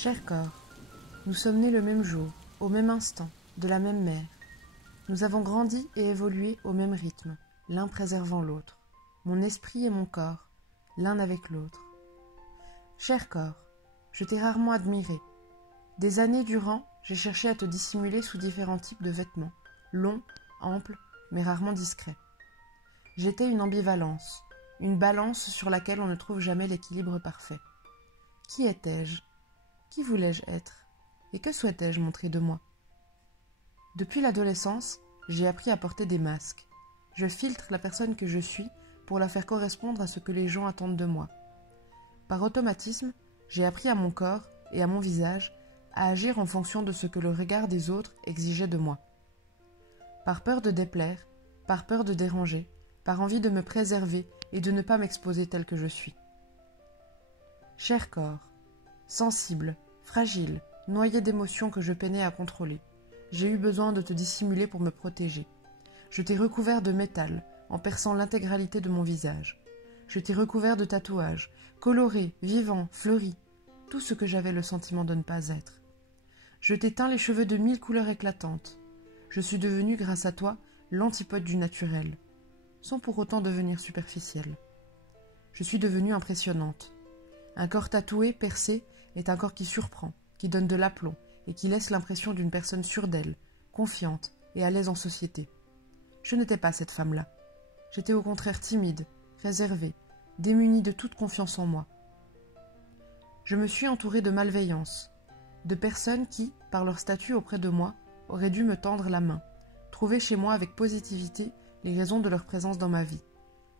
Cher corps, nous sommes nés le même jour, au même instant, de la même mère. Nous avons grandi et évolué au même rythme, l'un préservant l'autre, mon esprit et mon corps, l'un avec l'autre. Cher corps, je t'ai rarement admiré. Des années durant, j'ai cherché à te dissimuler sous différents types de vêtements, longs, amples, mais rarement discrets. J'étais une ambivalence, une balance sur laquelle on ne trouve jamais l'équilibre parfait. Qui étais-je? Qui voulais-je être? Et que souhaitais-je montrer de moi? Depuis l'adolescence, j'ai appris à porter des masques. Je filtre la personne que je suis pour la faire correspondre à ce que les gens attendent de moi. Par automatisme, j'ai appris à mon corps et à mon visage à agir en fonction de ce que le regard des autres exigeait de moi. Par peur de déplaire, par peur de déranger, par envie de me préserver et de ne pas m'exposer tel que je suis. Cher corps, sensible, fragile, noyé d'émotions que je peinais à contrôler, j'ai eu besoin de te dissimuler pour me protéger. Je t'ai recouvert de métal, en perçant l'intégralité de mon visage. Je t'ai recouvert de tatouages, colorés, vivants, fleuris, tout ce que j'avais le sentiment de ne pas être. Je t'ai teint les cheveux de 1000 couleurs éclatantes. Je suis devenue, grâce à toi, l'antipode du naturel, sans pour autant devenir superficielle. Je suis devenue impressionnante. Un corps tatoué, percé, est un corps qui surprend, qui donne de l'aplomb et qui laisse l'impression d'une personne sûre d'elle, confiante et à l'aise en société. Je n'étais pas cette femme-là. J'étais au contraire timide, réservée, démunie de toute confiance en moi. Je me suis entourée de malveillance, de personnes qui, par leur statut auprès de moi, auraient dû me tendre la main, trouver chez moi avec positivité les raisons de leur présence dans ma vie.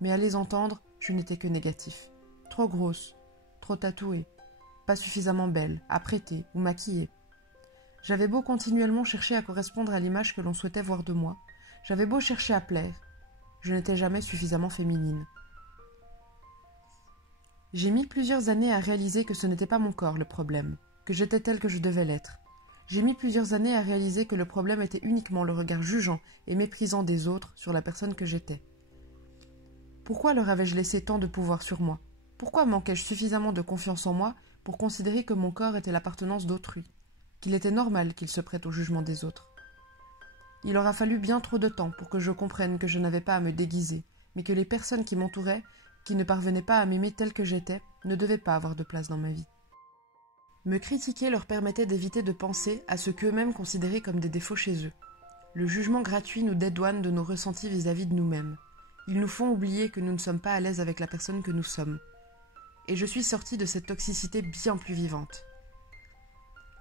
Mais à les entendre, je n'étais que négatif. Trop grosse, trop tatouée, pas suffisamment belle, apprêtée ou maquillée. J'avais beau continuellement chercher à correspondre à l'image que l'on souhaitait voir de moi, j'avais beau chercher à plaire, je n'étais jamais suffisamment féminine. J'ai mis plusieurs années à réaliser que ce n'était pas mon corps le problème, que j'étais telle que je devais l'être. J'ai mis plusieurs années à réaliser que le problème était uniquement le regard jugeant et méprisant des autres sur la personne que j'étais. Pourquoi leur avais-je laissé tant de pouvoir sur moi? Pourquoi manquais-je suffisamment de confiance en moi pour considérer que mon corps était l'appartenance d'autrui, qu'il était normal qu'il se prête au jugement des autres? Il aura fallu bien trop de temps pour que je comprenne que je n'avais pas à me déguiser, mais que les personnes qui m'entouraient, qui ne parvenaient pas à m'aimer telle que j'étais, ne devaient pas avoir de place dans ma vie. Me critiquer leur permettait d'éviter de penser à ce qu'eux-mêmes considéraient comme des défauts chez eux. Le jugement gratuit nous dédouane de nos ressentis vis-à-vis de nous-mêmes. Ils nous font oublier que nous ne sommes pas à l'aise avec la personne que nous sommes. Et je suis sortie de cette toxicité bien plus vivante.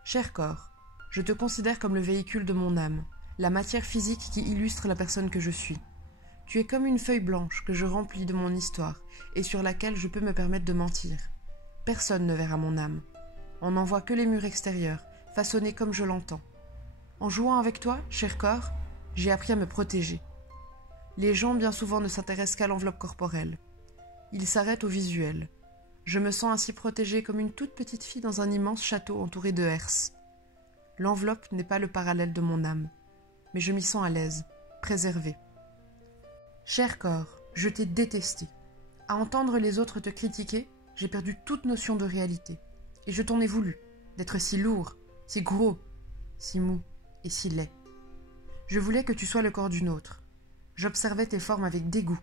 Cher corps, je te considère comme le véhicule de mon âme, la matière physique qui illustre la personne que je suis. Tu es comme une feuille blanche que je remplis de mon histoire et sur laquelle je peux me permettre de mentir. Personne ne verra mon âme. On n'en voit que les murs extérieurs, façonnés comme je l'entends. En jouant avec toi, cher corps, j'ai appris à me protéger. Les gens bien souvent ne s'intéressent qu'à l'enveloppe corporelle. Ils s'arrêtent au visuel. Je me sens ainsi protégée comme une toute petite fille dans un immense château entouré de herses. L'enveloppe n'est pas le parallèle de mon âme, mais je m'y sens à l'aise, préservée. Cher corps, je t'ai détesté. À entendre les autres te critiquer, j'ai perdu toute notion de réalité. Et je t'en ai voulu, d'être si lourd, si gros, si mou et si laid. Je voulais que tu sois le corps d'une autre. J'observais tes formes avec dégoût.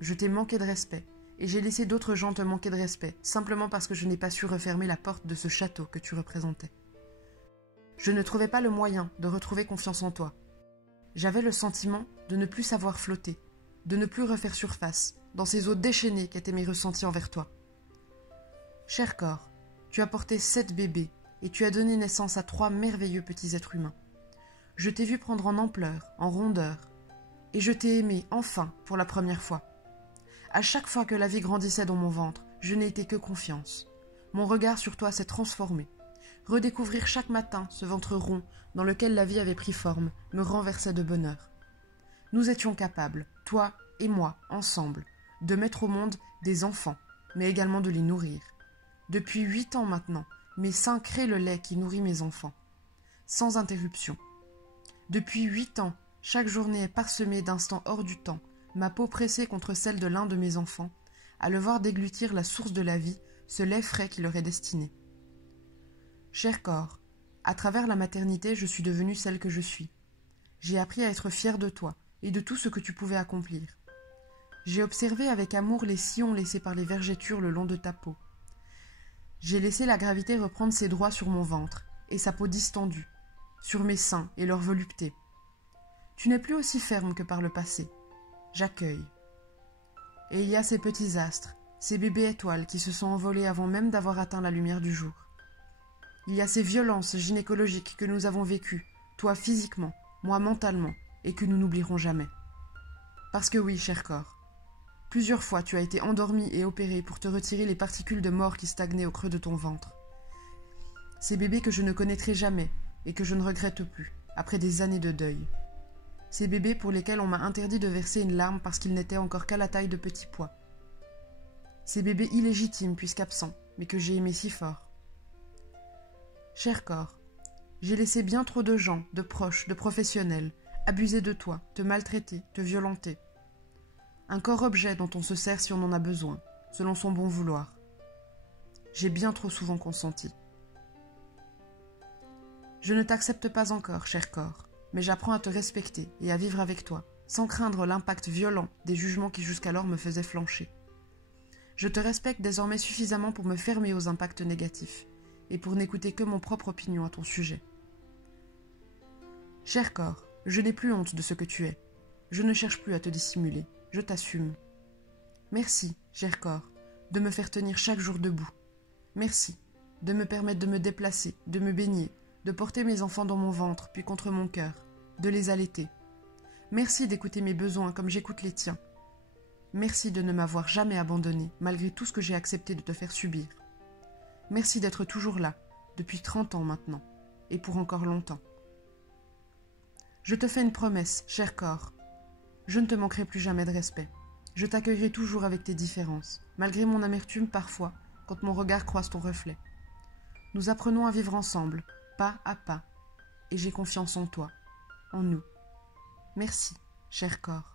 Je t'ai manqué de respect, et j'ai laissé d'autres gens te manquer de respect, simplement parce que je n'ai pas su refermer la porte de ce château que tu représentais. Je ne trouvais pas le moyen de retrouver confiance en toi. J'avais le sentiment de ne plus savoir flotter, de ne plus refaire surface dans ces eaux déchaînées qu'étaient mes ressentis envers toi. Cher corps, tu as porté 7 bébés et tu as donné naissance à 3 merveilleux petits êtres humains. Je t'ai vu prendre en ampleur, en rondeur, et je t'ai aimé, enfin, pour la première fois. À chaque fois que la vie grandissait dans mon ventre, je n'ai été que confiance. Mon regard sur toi s'est transformé. Redécouvrir chaque matin ce ventre rond dans lequel la vie avait pris forme me renversait de bonheur. Nous étions capables, toi et moi, ensemble, de mettre au monde des enfants, mais également de les nourrir. Depuis 8 ans maintenant, mes seins créent le lait qui nourrit mes enfants, sans interruption. Depuis 8 ans, chaque journée est parsemée d'instants hors du temps, ma peau pressée contre celle de l'un de mes enfants, à le voir déglutir la source de la vie, ce lait frais qui leur est destiné. Cher corps, à travers la maternité, je suis devenue celle que je suis. J'ai appris à être fière de toi et de tout ce que tu pouvais accomplir. J'ai observé avec amour les sillons laissés par les vergetures le long de ta peau. J'ai laissé la gravité reprendre ses droits sur mon ventre et sa peau distendue, sur mes seins et leur volupté. Tu n'es plus aussi ferme que par le passé. J'accueille. Et il y a ces petits astres, ces bébés étoiles qui se sont envolés avant même d'avoir atteint la lumière du jour. Il y a ces violences gynécologiques que nous avons vécues, toi physiquement, moi mentalement, et que nous n'oublierons jamais. Parce que oui, cher corps, plusieurs fois tu as été endormi et opéré pour te retirer les particules de mort qui stagnaient au creux de ton ventre. Ces bébés que je ne connaîtrai jamais et que je ne regrette plus, après des années de deuil. Ces bébés pour lesquels on m'a interdit de verser une larme parce qu'ils n'étaient encore qu'à la taille de petits pois. Ces bébés illégitimes puisqu'absents, mais que j'ai aimés si fort. Cher corps, j'ai laissé bien trop de gens, de proches, de professionnels, abuser de toi, te maltraiter, te violenter. Un corps-objet dont on se sert si on en a besoin, selon son bon vouloir. J'ai bien trop souvent consenti. Je ne t'accepte pas encore, cher corps, mais j'apprends à te respecter et à vivre avec toi, sans craindre l'impact violent des jugements qui jusqu'alors me faisaient flancher. Je te respecte désormais suffisamment pour me fermer aux impacts négatifs, et pour n'écouter que mon propre opinion à ton sujet. Cher corps, je n'ai plus honte de ce que tu es. Je ne cherche plus à te dissimuler, je t'assume. Merci, cher corps, de me faire tenir chaque jour debout. Merci, de me permettre de me déplacer, de me baigner, de porter mes enfants dans mon ventre, puis contre mon cœur, de les allaiter. Merci d'écouter mes besoins comme j'écoute les tiens. Merci de ne m'avoir jamais abandonné, malgré tout ce que j'ai accepté de te faire subir. Merci d'être toujours là, depuis 30 ans maintenant, et pour encore longtemps. Je te fais une promesse, cher corps. Je ne te manquerai plus jamais de respect. Je t'accueillerai toujours avec tes différences, malgré mon amertume parfois, quand mon regard croise ton reflet. Nous apprenons à vivre ensemble, pas à pas, et j'ai confiance en toi, en nous. Merci, cher corps.